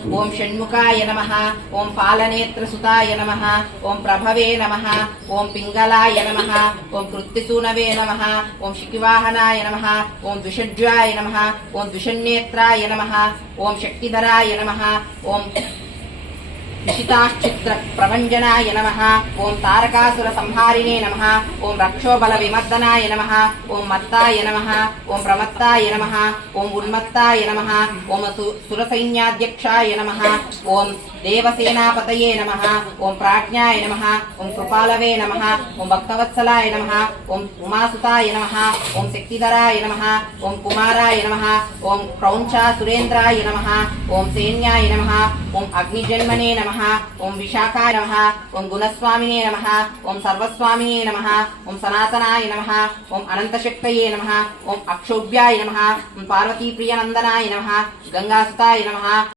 ओं षण्मुखाय नमः ओं पालनेत्रसुताय नमः ओं प्रभवे नमः ओं पिंगलाय नमः ओं कृत्तिसूनवे नमः ओं शिखिवाहनाय नमः ओं द्विषज्वाय नमः ओं द्विषन्नेत्राय नमः ओं शक्तिधराय नमः ओं विशिताश्चित्र प्रभंजनाय नमः ओं तारकासुर संहारिणे नमः ओं रक्षोबल विमर्दनाय नमः ओं मत्ताय नमः ओं प्रमत्ताय नमः ओं उन्मत्ताय नमः ओं सुरसैन्याध्यक्षाय नमः ओं देवसेनापतये नमः ओं प्राज्ञाय नमः ओं कृपालवे नमः ओं भक्तवत्सलाय नमः ओं उमासुताय नमः ओं शक्तिधराय नमः ओं कुमाराय नमः ओं क्रौंचा सुरेन्द्राय नमः ओं सैन्याय नमः ओं अग्निजन्मने नमः ओं विशाखाय नमः ओं गुणस्वामिने नमः ओं सर्वस्वामिने नमः ओं सनातनाय नमः ओं अनंतशक्तये नमः ओं अक्षोभ्याय नमः ओं पार्वतीप्रियनंदनाय नमः गंगासुताय नमः।